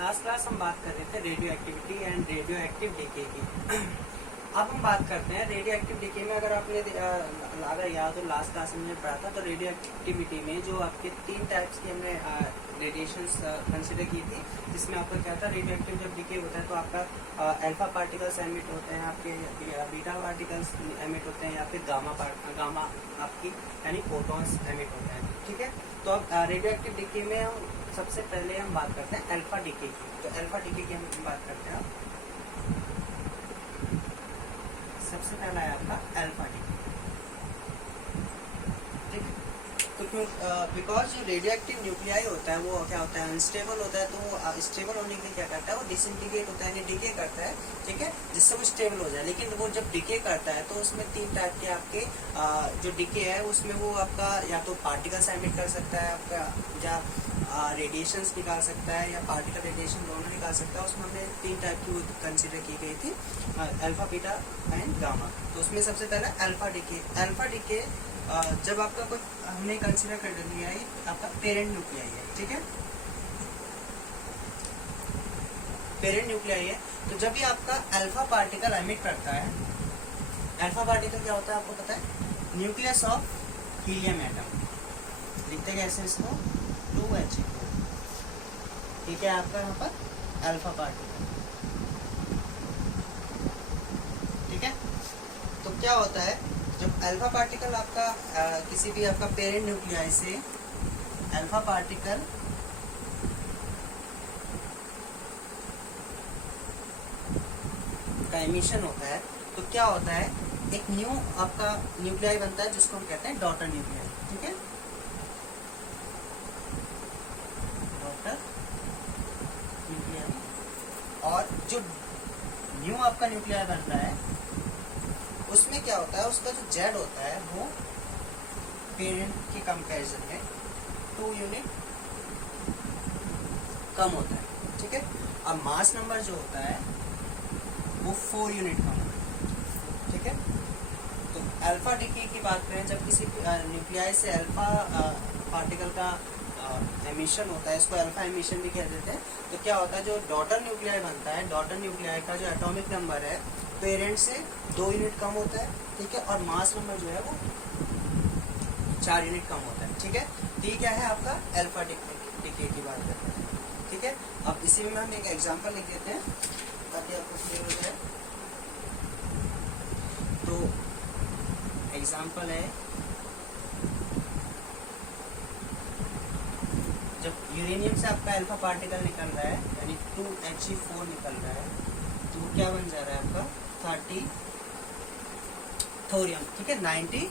Last class हम बात कर रहे थे radio activity and radio active decay की। अब हम बात करते हैं रेडियो एक्टिव डीके में। अगर आपने अगर याद हो लास्ट क्लास में पढ़ा था तो रेडियो एक्टिविटी में जो आपके 3 टाइप्स की हमने रेडिएशंस कंसिडर की थी, जिसमें आपका क्या था, रेडियो एक्टिव जब डीके होता है तो आपका अल्फा पार्टिकल्स एमिट होते हैं, आपके बीटा पार्टिकल्स एमिट होते हैं, या फिर गामा आपकी यानी फोटॉन्स एमिट होते हैं। ठीक है, तो अब रेडियो एक्टिव डीके में हम सबसे पहले हम बात करते हैं अल्फा डीके की। तो अल्फा डीके की हम बात करते हैं। सबसे पहला है आपका अल्फा डीके। ठीक है, तो क्यों, बिकॉज जो रेडियो एक्टिव न्यूक्लियाई होता है वो क्या होता है, अनस्टेबल होता है। तो वो स्टेबल होने के लिए क्या करता है, वो डिसइंटीग्रेट होता है, यानी डीके करता है। ठीक है, जिससे वो स्टेबल हो जाए। लेकिन वो जब डीके करता है तो उसमें 3 टाइप के आपके जो डीके है उसमें वो आपका या तो पार्टिकल्स एमिट कर सकता है, आपका या रेडिएशंस निकाल सकता है, या पार्टिकल रेडिएशन दोनों निकाल सकता है। उसमें हमने 3 टाइप की वो कंसिडर की गई थी, अल्फा, बीटा एंड गामा। तो उसमें सबसे पहला अल्फा डीके। अल्फा डीके जब आपका कोई हमने कंसिडर कर लिया है आपका पेरेंट न्यूक्लियाई है। ठीक है, पेरेंट न्यूक्लियाई है। तो जब भी आपका अल्फा पार्टिकल एमिट करता है, अल्फा पार्टिकल क्या होता है आपको पता है, न्यूक्लियस ऑफ हीलियम एटम। लिखते कैसे इसको, 2He4। ठीक है, आपका यहाँ पर अल्फा पार्टिकल। ठीक है, तो क्या होता है, जब अल्फा पार्टिकल आपका किसी भी आपका पेरेंट न्यूक्लियाई से अल्फा पार्टिकल का एमिशन होता है, तो क्या होता है, एक न्यू आपका न्यूक्लियाई बनता है जिसको हम कहते हैं डॉटर न्यूक्लियाई। ठीक है, डॉटर न्यूक्लियाई। और जो न्यू आपका न्यूक्लियाई बन रहा है उसमें क्या होता है, उसका जो जेड होता है वो पेरेंट के कंपैरिजन में 2 यूनिट कम होता है। ठीक है, अब मास नंबर जो होता है वो 4 यूनिट कम होता है। ठीक है, तो अल्फा डीके की बात करें, जब किसी न्यूक्लियाई से अल्फा पार्टिकल का एमिशन होता है, इसको अल्फा एमिशन भी कह देते हैं। तो क्या होता है, जो डॉटर न्यूक्लियाई बनता है, डॉटर न्यूक्लियाई का जो एटॉमिक नंबर है पेरेंट से 2 यूनिट कम होता है। ठीक है, और मास नंबर जो है वो 4 यूनिट कम होता है। ठीक है, तो क्या है आपका अल्फा डीके की बात करते हैं। ठीक है, अब इसी में हम एक एग्जांपल लिख देते हैं ताकि आपको क्लियर हो जाए। तो एग्जांपल है, जब यूरेनियम से आपका अल्फा पार्टिकल निकल रहा है यानी 2He4 निकल रहा है, तो क्या बन जा रहा है आपका 30 थोरियम। ठीक है, 90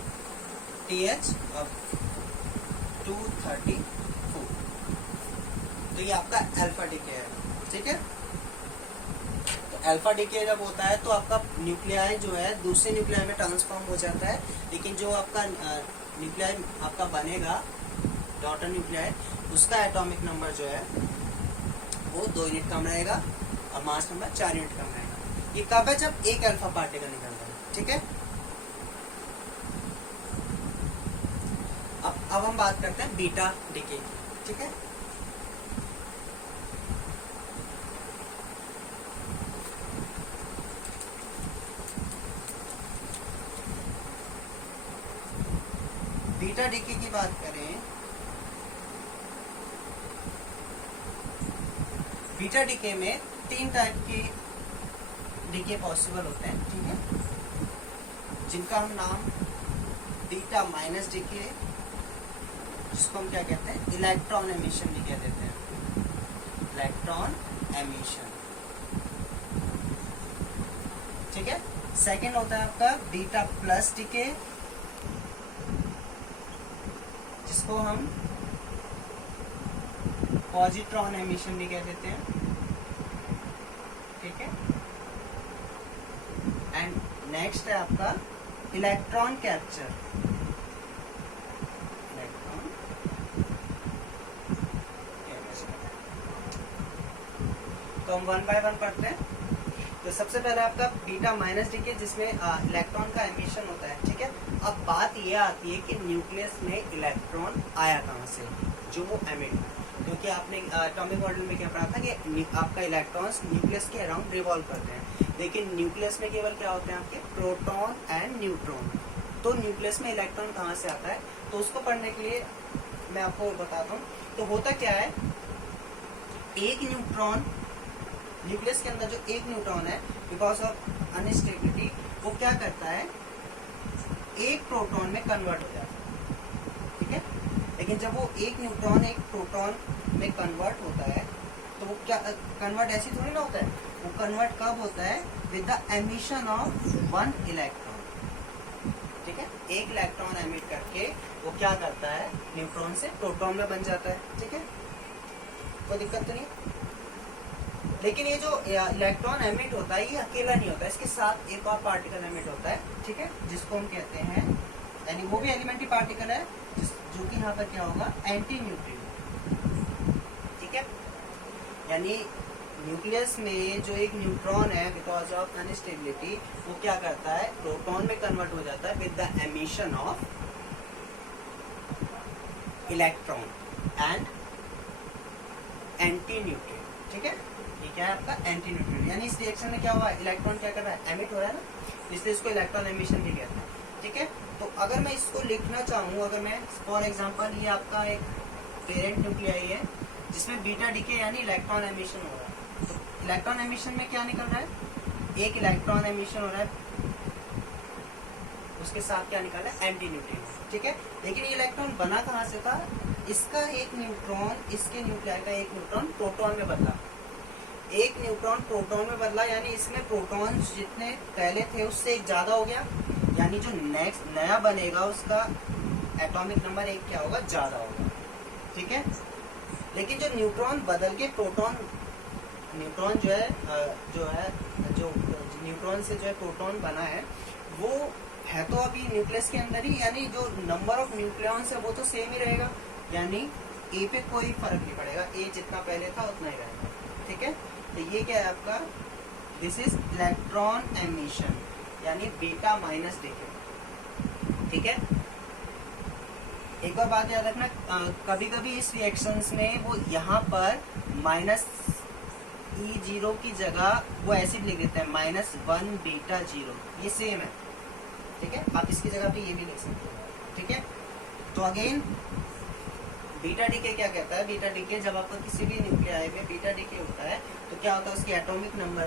TH अब 234। तो ये आपका अल्फा डीके है। ठीक है, तो अल्फा डीके जब होता है तो आपका न्यूक्लियाई जो है दूसरे न्यूक्लियाई में ट्रांसफॉर्म हो जाता है। लेकिन जो आपका न्यूक्लियाई आपका बनेगा डॉटर न्यूक्लियाई, उसका एटॉमिक नंबर जो है वो 2 यूनिट कम रहेगा और मास नंबर 4 यूनिट कम रहेगा। ये कब है, जब एक अल्फा पार्टिकल निकल रहा है। ठीक है, अब हम बात करते हैं बीटा डीके की। ठीक है, बीटा डीके की बात करें, बीटा डीके में 3 टाइप के डीके पॉसिबल होते हैं। ठीक है, जिनका हम नाम बीटा माइनस डीके, जिसको हम क्या कहते हैं, इलेक्ट्रॉन एमिशन भी कह देते हैं, इलेक्ट्रॉन एमिशन। ठीक है, सेकंड होता है आपका बीटा प्लस डीके, जिसको हम पॉजिट्रॉन एमिशन भी कह देते हैं। ठीक है, एंड नेक्स्ट है आपका इलेक्ट्रॉन कैप्चर। इलेक्ट्रॉन तो हम 1 बाय 1 पढ़ते हैं। तो सबसे पहले आपका बीटा माइनस डीके, जिसमें इलेक्ट्रॉन का एमिशन होता है। ठीक है, अब बात यह आती है कि न्यूक्लियस में इलेक्ट्रॉन आया कहाँ से, जो वो एमिट। क्योंकि आपने एटॉमिक मॉडल में क्या पढ़ा था कि आपका इलेक्ट्रॉन्स न्यूक्लियस के अराउंड रिवॉल्व करते हैं, लेकिन न्यूक्लियस में केवल क्या होते हैं आपके प्रोटॉन एंड न्यूट्रॉन। तो न्यूक्लियस में इलेक्ट्रॉन कहाँ से आता है, तो उसको पढ़ने के लिए मैं आपको बताता हूँ। तो होता क्या है, एक न्यूट्रॉन न्यूक्लियस के अंदर जो एक न्यूट्रॉन है, बिकॉज ऑफ अनस्टेबिलिटी वो क्या करता है, एक प्रोटॉन में कन्वर्ट हो जाता है, ठीक है। लेकिन जब वो एक न्यूट्रॉन एक प्रोटॉन में कन्वर्ट होता है, तो वो क्या कन्वर्ट ऐसी थोड़ी ना होता है, वो कन्वर्ट कब होता है, with the emission of one electron, ठीक है। एक इलेक्ट्रॉन एमिट करके वो क्या करता है, न्यूट्रॉन से प्रोटॉन में बन जाता है, ठीक है, कोई दिक्कत तो नहीं। लेकिन ये जो इलेक्ट्रॉन एमिट होता है ये अकेला नहीं होता है, इसके साथ एक और पार्टिकल एमिट होता है, ठीक है, जिसको हम कहते हैं, यानी वो भी एलिमेंट्री पार्टिकल है, जो कि यहाँ पर क्या होगा, एंटी न्यूट्रिनो, ठीक है। यानी न्यूक्लियस में जो एक न्यूट्रॉन है, बिकॉज ऑफ अनस्टेबिलिटी वो क्या करता है, प्रोटॉन में कन्वर्ट हो जाता है with the emission of electron and anti neutrino, ठीक है। ये क्या है आपका एंटी न्यूट्रिनो, यानी इस रिएक्शन में क्या हुआ, इलेक्ट्रॉन क्या कर रहा है, एमिट हो रहा है ना, इसलिए इसको इलेक्ट्रॉन एमिशन भी कहते हैं, ठीक है। तो अगर मैं इसको लिखना चाहूँ, अगर मैं फॉर एग्जांपल ये आपका एक पेरेंट न्यूक्लियाई है जिसमें बीटा डीके यानी इलेक्ट्रॉन एमिशन हो रहा है, तो इलेक्ट्रॉन एमिशन में क्या निकल रहा है, एक इलेक्ट्रॉन एमिशन हो रहा है, उसके साथ क्या निकल रहा है, एंटी न्यूट्रिनो, ठीक है। लेकिन ये इलेक्ट्रॉन बना कहाँ से था, इसका एक न्यूट्रॉन इसके न्यूक्लियाई का एक न्यूट्रॉन प्रोटॉन में बदला, एक न्यूट्रॉन प्रोटॉन में बदला, यानी इसमें प्रोटॉन जितने पहले थे उससे एक ज्यादा हो गया, यानी जो नेक्स्ट नया बनेगा उसका एटॉमिक नंबर एक क्या होगा, ज्यादा होगा, ठीक है। लेकिन जो न्यूट्रॉन बदल के प्रोटॉन, न्यूट्रॉन जो न्यूट्रॉन से जो है प्रोटॉन बना है, वो है तो अभी न्यूक्लियस के अंदर ही, यानी जो नंबर ऑफ न्यूक्लियॉन्स है वो तो सेम ही रहेगा, यानी ए पे कोई फर्क नहीं पड़ेगा, ए जितना पहले था उतना ही रहेगा, ठीक है। तो ये क्या है आपका, दिस इज इलेक्ट्रॉन एमिशन, यानी बीटा माइनस डीके, ठीक है। एक और बात याद रखना, कभी कभी इस रिएक्शंस में वो यहाँ पर माइनस E0 की जगह वो ऐसे भी लिख देते हैं -1 बीटा 0, ये सेम है, ठीक है। आप इसकी जगह पे ये भी लिख सकते हो, ठीक है। तो अगेन बीटा डीके क्या कहता है, बीटा डीके जब आपका किसी भी न्यूक्लियाई में बीटा डीके होता है तो क्या होता है, उसकी एटॉमिक नंबर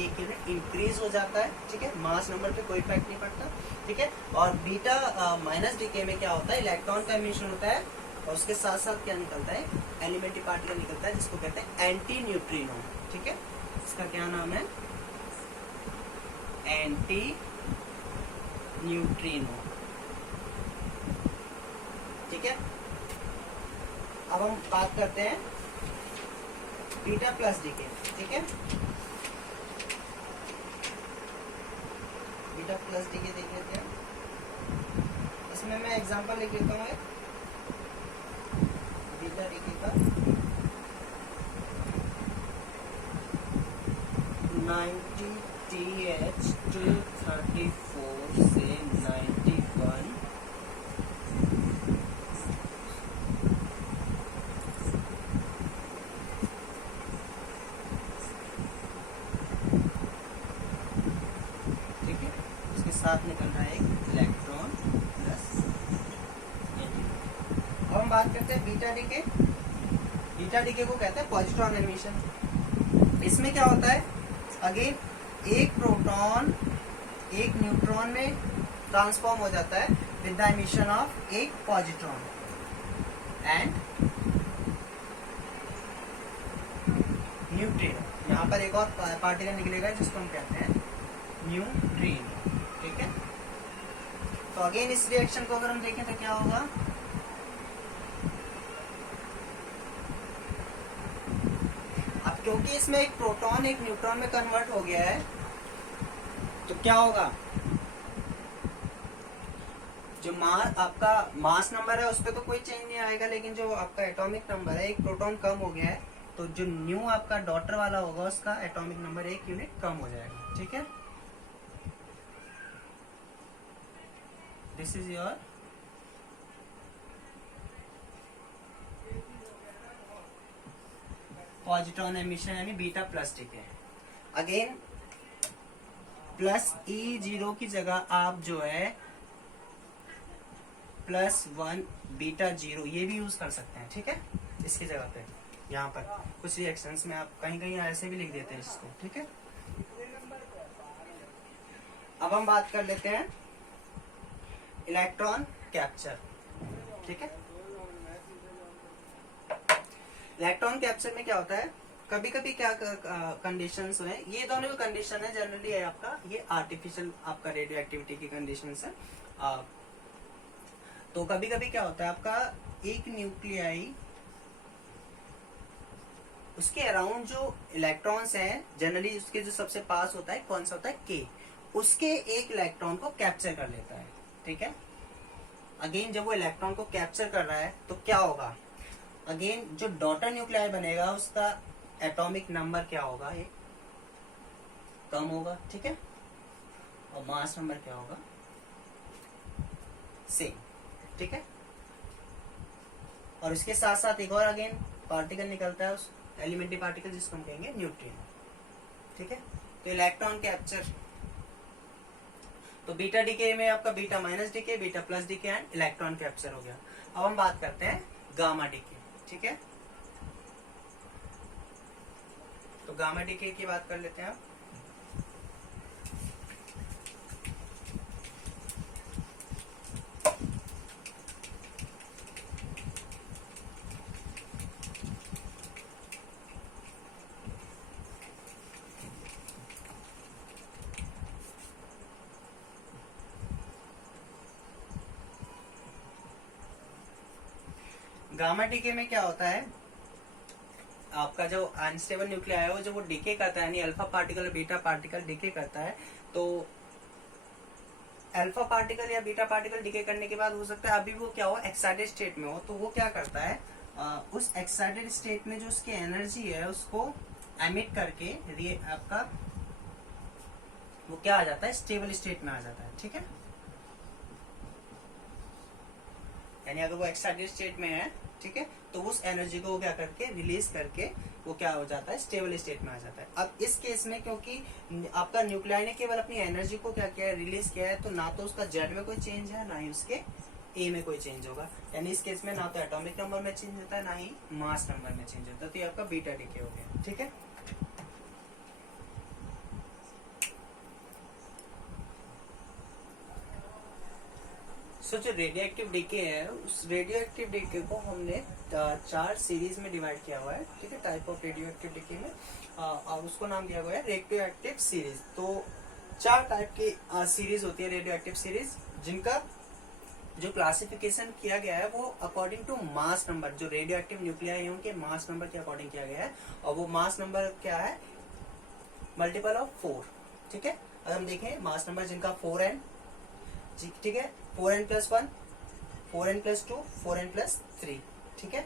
एक यूनिट इंक्रीज हो जाता है, ठीक है, मास नंबर पे कोई इफेक्ट नहीं पड़ता, ठीक है। और बीटा माइनस डीके में क्या होता है, इलेक्ट्रॉन का एमिशन होता है और उसके साथ साथ क्या निकलता है, एलिमेंट्री पार्टिकल निकलता है जिसको कहते हैं एंटी न्यूट्रिनो, ठीक है। इसका क्या नाम है, एंटी न्यूट्रिनो, ठीक है। अब हम बात करते हैं बीटा प्लस डीके, ठीक है। बीटा प्लस डीके देख लेते हैं, इसमें मैं एग्जांपल लिख लेता हूँ बीटा डीके का, 90 TH234 से 91 साथ निकल रहा है एक इलेक्ट्रॉन प्लस। अब हम बात करते हैं बीटा डीके। बीटा डीके को कहते हैं पॉजिट्रॉन एमिशन। इसमें क्या होता है, अगेन एक प्रोटॉन एक न्यूट्रॉन में ट्रांसफॉर्म हो जाता है विद द एमिशन ऑफ एक पॉजिट्रॉन एंड न्यूट्रिनो। यहाँ पर एक और पार्टिकल निकलेगा जिसको हम कहते हैं न्यूट्रिनो, ठीक है। तो अगेन इस रिएक्शन को अगर हम देखें तो क्या होगा, अब क्योंकि इसमें एक प्रोटॉन एक न्यूट्रॉन में कन्वर्ट हो गया है तो क्या होगा, जो आपका मास नंबर है उस पर तो कोई चेंज नहीं आएगा, लेकिन जो आपका एटॉमिक नंबर है, एक प्रोटॉन कम हो गया है तो जो न्यू आपका डॉटर वाला होगा उसका एटॉमिक नंबर एक यूनिट कम हो जाएगा, ठीक है। This is your positron emission यानी beta plus decay. Again plus E0 की जगह आप जो है +1 बीटा 0 ये भी यूज कर सकते हैं, ठीक है। इसकी जगह पे यहाँ पर कुछ रिएक्शंस में आप कहीं कहीं ऐसे भी लिख देते हैं इसको, ठीक है। अब हम बात कर लेते हैं इलेक्ट्रॉन कैप्चर, ठीक है। इलेक्ट्रॉन कैप्चर में क्या होता है, कभी कभी क्या कंडीशंस है, ये दोनों भी कंडीशन है जनरली है आपका, ये आर्टिफिशियल आपका रेडियो एक्टिविटी की कंडीशंस है। तो कभी कभी क्या होता है आपका एक न्यूक्लियाई उसके अराउंड जो इलेक्ट्रॉन्स हैं जनरली उसके जो सबसे पास होता है कौन सा होता है के, उसके एक इलेक्ट्रॉन को कैप्चर कर लेता है, ठीक है। अगेन जब वो इलेक्ट्रॉन को कैप्चर कर रहा है तो क्या होगा, अगेन जो डॉटर न्यूक्लियाई बनेगा उसका एटॉमिक नंबर क्या होगा, ये कम होगा, ठीक है। और मास नंबर क्या होगा, सेम, ठीक है। और इसके साथ साथ एक और अगेन पार्टिकल निकलता है, उस एलिमेंट्री पार्टिकल जिसको हम कहेंगे न्यूट्रिनो, ठीक है। तो इलेक्ट्रॉन कैप्चर, तो बीटा डीके में आपका beta minus decay, beta plus decay and electron capture हो गया। अब हम बात करते हैं गामा डीके, ठीक है। तो गामा डीके की बात कर लेते हैं आप। गामा डीके में क्या होता है, आपका जो अनस्टेबल न्यूक्लियाई है वो जब वो डीके करता है यानी alpha particle beta particle decay करता है, तो अल्फा पार्टिकल या बीटा पार्टिकल डीके करने के बाद हो सकता है अभी वो क्या हो एक्साइटेड स्टेट में हो, तो वो क्या करता है उस एक्साइटेड स्टेट में जो उसकी एनर्जी है उसको एमिट करके आपका वो क्या आ जाता है स्टेबल स्टेट में आ जाता है, ठीक है। यानी अगर वो एक्साइटेड स्टेट में है, ठीक है, तो उस एनर्जी को वो क्या करके रिलीज करके वो क्या हो जाता है स्टेबल स्टेट में आ जाता है। अब इस केस में क्योंकि आपका न्यूक्लियाई ने केवल अपनी एनर्जी को क्या किया है रिलीज किया है, तो ना तो उसका जेड में कोई चेंज है ना ही उसके ए में कोई चेंज होगा, यानी इस केस में ना तो एटॉमिक नंबर में चेंज होता है ना ही मास नंबर में चेंज होता है, तो ये आपका बीटा डीके हो गया, ठीक है। सो जो रेडियो एक्टिव डीके है उस रेडियो एक्टिव डीके को हमने 4 सीरीज में डिवाइड किया हुआ है, ठीक है, type of radio active decay में, और उसको नाम दिया हुआ है रेडियो एक्टिव सीरीज। तो 4 टाइप की सीरीज होती है रेडियो एक्टिव सीरीज, जिनका जो क्लासिफिकेशन किया गया है वो अकॉर्डिंग टू मास नंबर, जो रेडियो एक्टिव न्यूक्लियाई है उनके मास नंबर के अकॉर्डिंग किया गया है, और वो मास नंबर क्या है मल्टीपल ऑफ 4, ठीक है। अगर हम देखें मास नंबर जिनका 4n, ठीक है, 4n+1, 4n+2, 4n+3, ठीक है।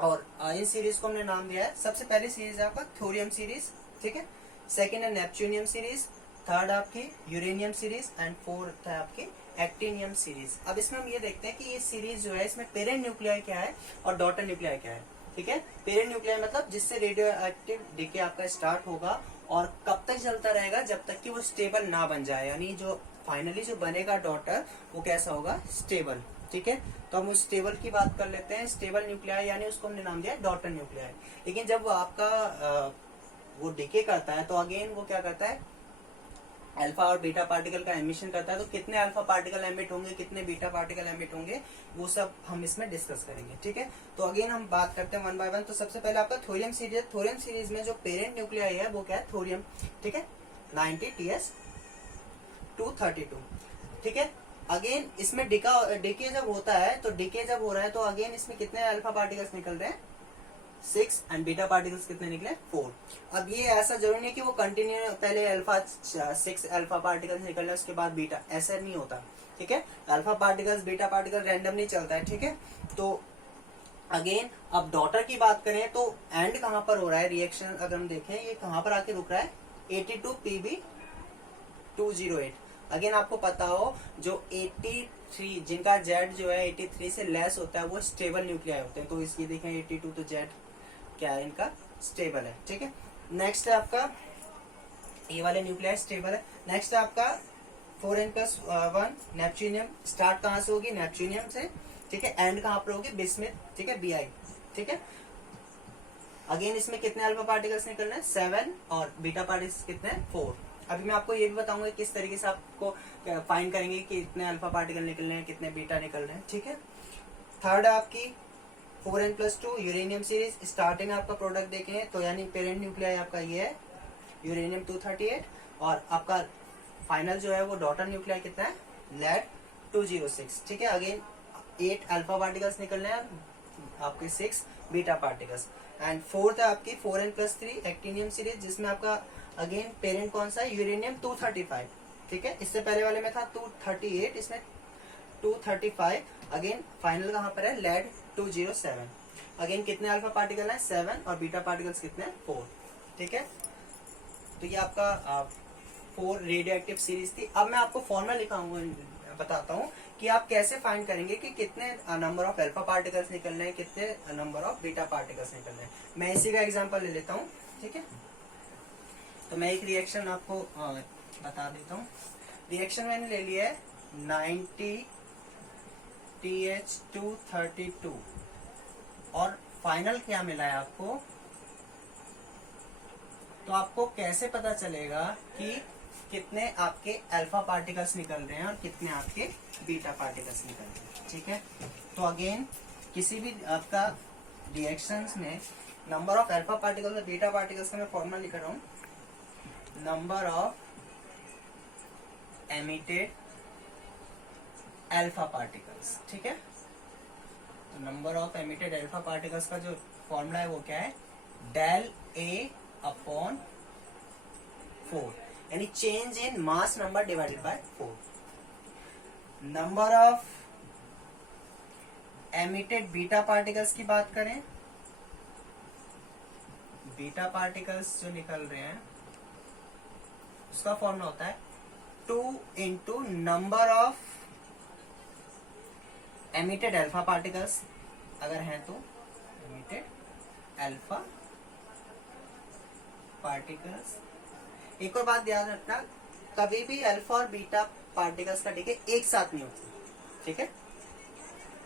और इन सीरीज को हमने नाम दिया है, सबसे पहली सीरीज है आपका थोरियम सीरीज, ठीक है, सेकेंड है नेपच्यूनियम सीरीज, थर्ड आपकी यूरेनियम सीरीज एंड फोर्थ है आपकी एक्टिनियम सीरीज। अब इसमें हम ये देखते हैं कि ये सीरीज जो है इसमें पेरेंट न्यूक्लियाई क्या है और डॉटर न्यूक्लियाई क्या है, ठीक है। पेरेंट न्यूक्लियाई मतलब जिससे रेडियो एक्टिव डीके आपका स्टार्ट होगा और कब तक चलता रहेगा, जब तक कि वो स्टेबल ना बन जाए, यानी जो फाइनली जो बनेगा डॉटर वो कैसा होगा स्टेबल, ठीक है। तो हम उस स्टेबल की बात कर लेते हैं, स्टेबल न्यूक्लियाई यानी उसको हमने नाम दिया डॉटर न्यूक्लियाई। लेकिन जब वो आपका वो डीके करता है तो अगेन वो क्या करता है अल्फा और बीटा पार्टिकल का एमिशन करता है, तो कितने अल्फा पार्टिकल एमिट होंगे कितने बीटा पार्टिकल एमिट होंगे वो सब हम इसमें डिस्कस करेंगे, ठीक है। तो अगेन हम बात करते हैं 1 बाय 1। तो सबसे पहले आपका थोरियम सीरीज, थोरियम सीरीज में जो पेरेंट न्यूक्लियाई है वो क्या है थोरियम, ठीक है, 90Ts232, ठीक है। अगेन इसमें डीके जब होता है तो डीके जब हो रहा है तो अगेन इसमें कितने अल्फा पार्टिकल्स निकल रहे हैं 6 एंड बीटा पार्टिकल्स कितने निकले 4। अब ये ऐसा जरूरी नहीं कि वो कंटिन्यू पहले अल्फा 6 अल्फा पार्टिकल्स निकल रहे उसके बाद बीटा, ऐसा नहीं होता, ठीक है। Alpha particles beta particle randomly चलता है, ठीक है। तो अगेन अब डॉटर की बात करें तो एंड कहां पर हो रहा है रिएक्शन, अगर हम देखें ये कहां पर आके रुक रहा है 82Pb208। अगेन आपको पता हो जो 83 जिनका जेड जो है 83 से लेस होता है वो स्टेबल न्यूक्लियाई होते हैं, तो इसकी देखें 82 तो जेड क्या है, इनका स्टेबल है। ठीक है, नेक्स्ट है आपका ये वाले न्यूक्लियाई स्टेबल है। नेक्स्ट है आपका 4n+1 नेपच्यूनियम। स्टार्ट कहाँ से होगी, नेपच्यूनियम से। ठीक है, एंड कहाँ पर होगी, बिस्मिथ। ठीक है, Bi। ठीक है, अगेन इसमें कितने अल्फा पार्टिकल्स निकलने हैं, 7, और बीटा पार्टिकल्स कितने हैं, 4। अभी मैं आपको ये भी बताऊंगा किस तरीके से आपको फाइंड करेंगे कि कितने अल्फा पार्टिकल निकलने हैं, कितने बीटा निकल रहे हैं। ठीक है, थर्ड है आपकी 4n+2 यूरेनियम सीरीज। स्टार्टिंग आपका प्रोडक्ट देखें तो यानी पेरेंट न्यूक्लियाई आपका ये है यूरेनियम 238, और आपका फाइनल जो है वो डॉटर न्यूक्लियाई कितना है, लेड 206। ठीक है, अगेन 8 अल्फा पार्टिकल्स निकलने हैं, आपके 6 बीटा पार्टिकल्स। एंड फोर्थ है आपकी 4n+3 एक्टिनियम सीरीज, जिसमें आपका अगेन पेरेंट कौन सा है, यूरेनियम 235। ठीक है, इससे पहले वाले में था 238, इसमें 235। अगेन फाइनल कहाँ पर है, लेड 207। अगेन कितने अल्फा पार्टिकल हैं, 7, और बीटा पार्टिकल्स कितने हैं, 4। ठीक है, तो ये आपका 4 रेडियो एक्टिव सीरीज थी। अब मैं आपको फॉर्मूला लिखाऊंगा, बताता हूँ कि आप कैसे फाइंड करेंगे कि कितने नंबर ऑफ अल्फा पार्टिकल्स निकलने हैं, कितने नंबर ऑफ बीटा पार्टिकल्स निकलने हैं। मैं इसी का एग्जांपल ले लेता हूँ। ठीक है, तो मैं एक रिएक्शन आपको बता देता हूँ। रिएक्शन मैंने ले लिया है 90 TH232, और फाइनल क्या मिला है आपको। तो आपको कैसे पता चलेगा कि कितने आपके अल्फा पार्टिकल्स निकल रहे हैं और कितने आपके बीटा पार्टिकल्स निकल रहे हैं। ठीक है, तो अगेन किसी भी आपका रिएक्शंस में नंबर ऑफ अल्फा पार्टिकल्स और बीटा पार्टिकल्स का मैं फॉर्मूला लिख रहा हूं, number of emitted alpha particles. ठीक है, तो number of emitted alpha particles का जो फॉर्मूला है वो क्या है, del A अपॉन 4, यानी change in mass number divided by 4। Number of emitted beta particles की बात करें, बीटा पार्टिकल्स जो निकल रहे हैं उसका फॉर्मूला होता है 2 into number of emitted alpha particles, अगर हैं तो एमिटेड अल्फा पार्टिकल्स। एक और बात ध्यान रखना, कभी भी अल्फा और बीटा पार्टिकल्स का डिके एक साथ नहीं होता। ठीक है,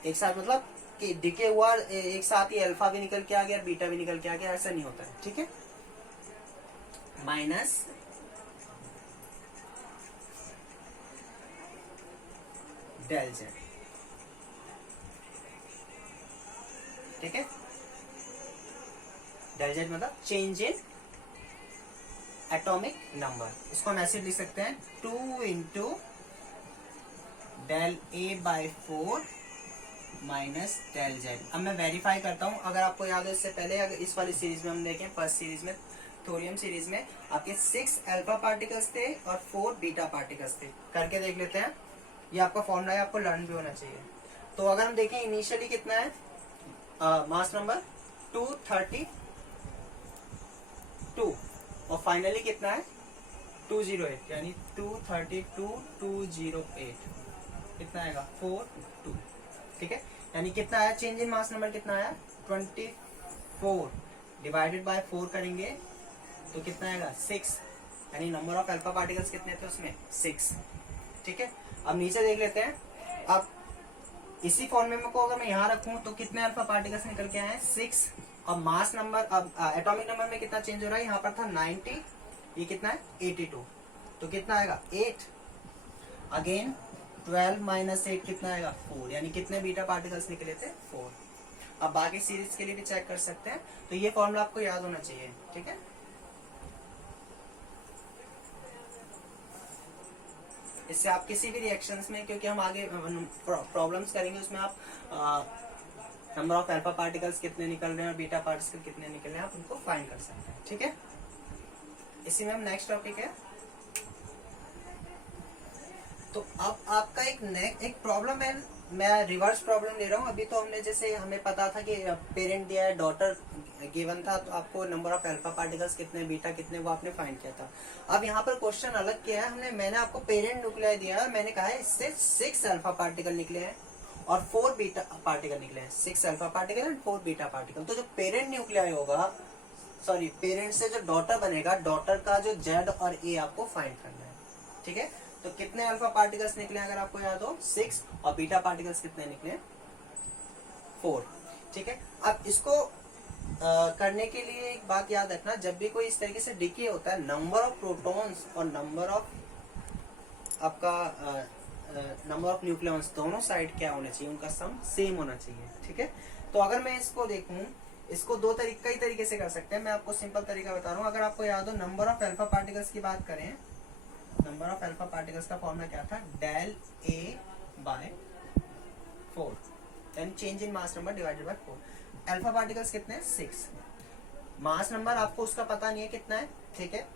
एक साथ मतलब कि डिके हुआ एक साथ ही अल्फा भी निकल के आ गया, बीटा भी निकल के आ गया, ऐसा नहीं होता है। ठीक है, माइनस डेल जेड। ठीक है, डेल जेड मतलब चेंज इन एटॉमिक नंबर। इसको हम ऐसे लिख सकते हैं 2 into del A by 4 minus del Z. अब मैं वेरीफाई करता हूं, अगर आपको याद है इससे पहले अगर इस वाली सीरीज में हम देखें, फर्स्ट सीरीज में थोरियम सीरीज में आपके 6 अल्फा पार्टिकल्स थे और 4 बीटा पार्टिकल्स थे। करके देख लेते हैं, ये आपका फॉर्मूला है, आपको लर्न भी होना चाहिए। तो अगर हम देखें इनिशियली कितना है, मास नंबर 232, और फाइनली कितना है 208, यानी 232,208 कितना आएगा 42। ठीक है, यानी कितना आया चेंज इन मास नंबर, कितना आया 24 डिवाइडेड बाय 4 करेंगे तो कितना आएगा 6, यानी नंबर ऑफ अल्फा पार्टिकल्स कितने थे उसमें 6। ठीक है, अब नीचे देख लेते हैं। अब इसी फॉर्मूले को अगर मैं यहाँ रखूं तो कितने अल्फा पार्टिकल्स निकल के आए हैं 6, और मास नंबर अब एटॉमिक नंबर में कितना चेंज हो रहा है, यहाँ पर था 90, ये कितना है 82, तो कितना आएगा 8। अगेन 12 माइनस 8 कितना आएगा 4, यानी कितने बीटा पार्टिकल्स निकले थे 4। अब बाकी सीरीज के लिए भी चेक कर सकते हैं, तो ये फॉर्मूला आपको याद होना चाहिए। ठीक है, इससे आप किसी भी रिएक्शंस में, क्योंकि हम आगे प्रॉब्लम्स करेंगे उसमें आप नंबर ऑफ अल्फा पार्टिकल्स कितने निकल रहे हैं और बीटा पार्टिकल्स कितने निकल रहे हैं, आप उनको फाइंड कर सकते हैं। ठीक है, इसी में हम नेक्स्ट टॉपिक है। तो अब आपका एक प्रॉब्लम है, मैं रिवर्स प्रॉब्लम ले रहा हूँ। अभी तो हमने जैसे हमें पता था कि पेरेंट दिया है, डॉटर गिवन था, तो आपको नंबर ऑफ अल्फा पार्टिकल्स कितने, बीटा कितने, वो आपने फाइंड किया था। अब यहाँ पर क्वेश्चन अलग किया है, मैंने आपको पेरेंट न्यूक्लियाई दिया है, मैंने कहा है इससे 6 अल्फा पार्टिकल निकले हैं और 4 बीटा पार्टिकल निकले हैं, 6 alpha particle and 4 beta particle. तो जो पेरेंट न्यूक्लियाई होगा, सॉरी पेरेंट से जो डॉटर बनेगा, डॉटर का जो जेड और ए आपको फाइंड करना है, ठीक है। तो कितने अल्फा पार्टिकल्स निकले अगर आपको याद हो, 6, और बीटा पार्टिकल्स कितने निकले, 4, ठीक है। अब इसको करने के लिए एक बात याद रखना, जब भी कोई इस तरीके से डिके होता है, नंबर ऑफ प्रोटॉन्स और नंबर ऑफ आपका नंबर ऑफ न्यूक्लियॉन्स दोनों साइड क्या होना चाहिए, उनका सम सेम होना चाहिए, ठीक है। तो अगर मैं इसको देखूं, इसको कई तरीके से कर सकते हैं, मैं आपको सिंपल तरीका बता रहा हूँ। अगर आपको याद हो, नंबर ऑफ अल्फा पार्टिकल्स की बात करें, नंबर ऑफ अल्फा पार्टिकल्स का फॉर्मूला क्या था, del A by 4, then change in mass number divided by 4। Alpha particles कितने हैं, 6, मास नंबर आपको उसका पता नहीं है कितना है, ठीक है,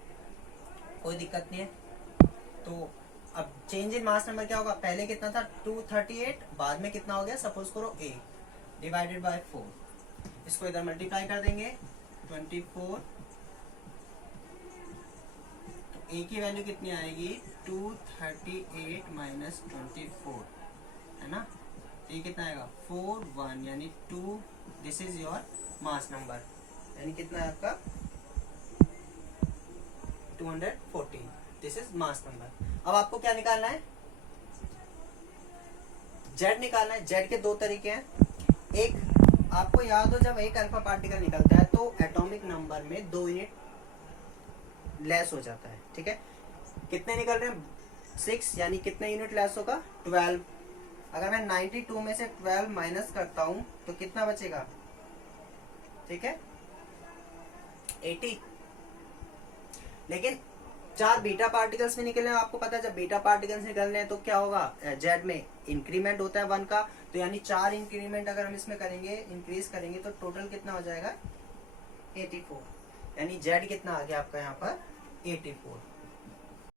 कोई दिक्कत नहीं है। तो अब चेंज इन मास नंबर क्या होगा, पहले कितना था 238, बाद में कितना हो गया, सपोज करो 8 डिवाइडेड बाय 4, इसको इधर मल्टीप्लाई कर देंगे 24, तो ए की वैल्यू कितनी आएगी, 238 माइनस 24, है ना। तो ये कितना आएगा 41, यानी 2, this is your mass number, यानी कितना है आपका 214, दिस इज मास नंबर। अब आपको क्या निकालना है, जेड निकालना है। जेड के दो तरीके हैं, एक आपको याद हो, जब एक अल्फा पार्टिकल निकलता है तो एटॉमिक नंबर में 2 यूनिट लेस हो जाता है, ठीक है। कितने निकल रहे हैं, 6, यानी कितने यूनिट लेस होगा, 12। अगर मैं 92 में से 12 माइनस करता हूं तो कितना बचेगा, ठीक है, 80। लेकिन 4 बीटा पार्टिकल्स भी निकले, आपको पता है जब बीटा पार्टिकल्स निकलने हैं तो क्या होगा, जेड में इंक्रीमेंट होता है 1 का, तो यानी 4 इंक्रीमेंट अगर हम इसमें करेंगे, इंक्रीज करेंगे, तो टोटल कितना हो जाएगा 84, यानी जेड कितना आ गया आपका यहाँ पर 84।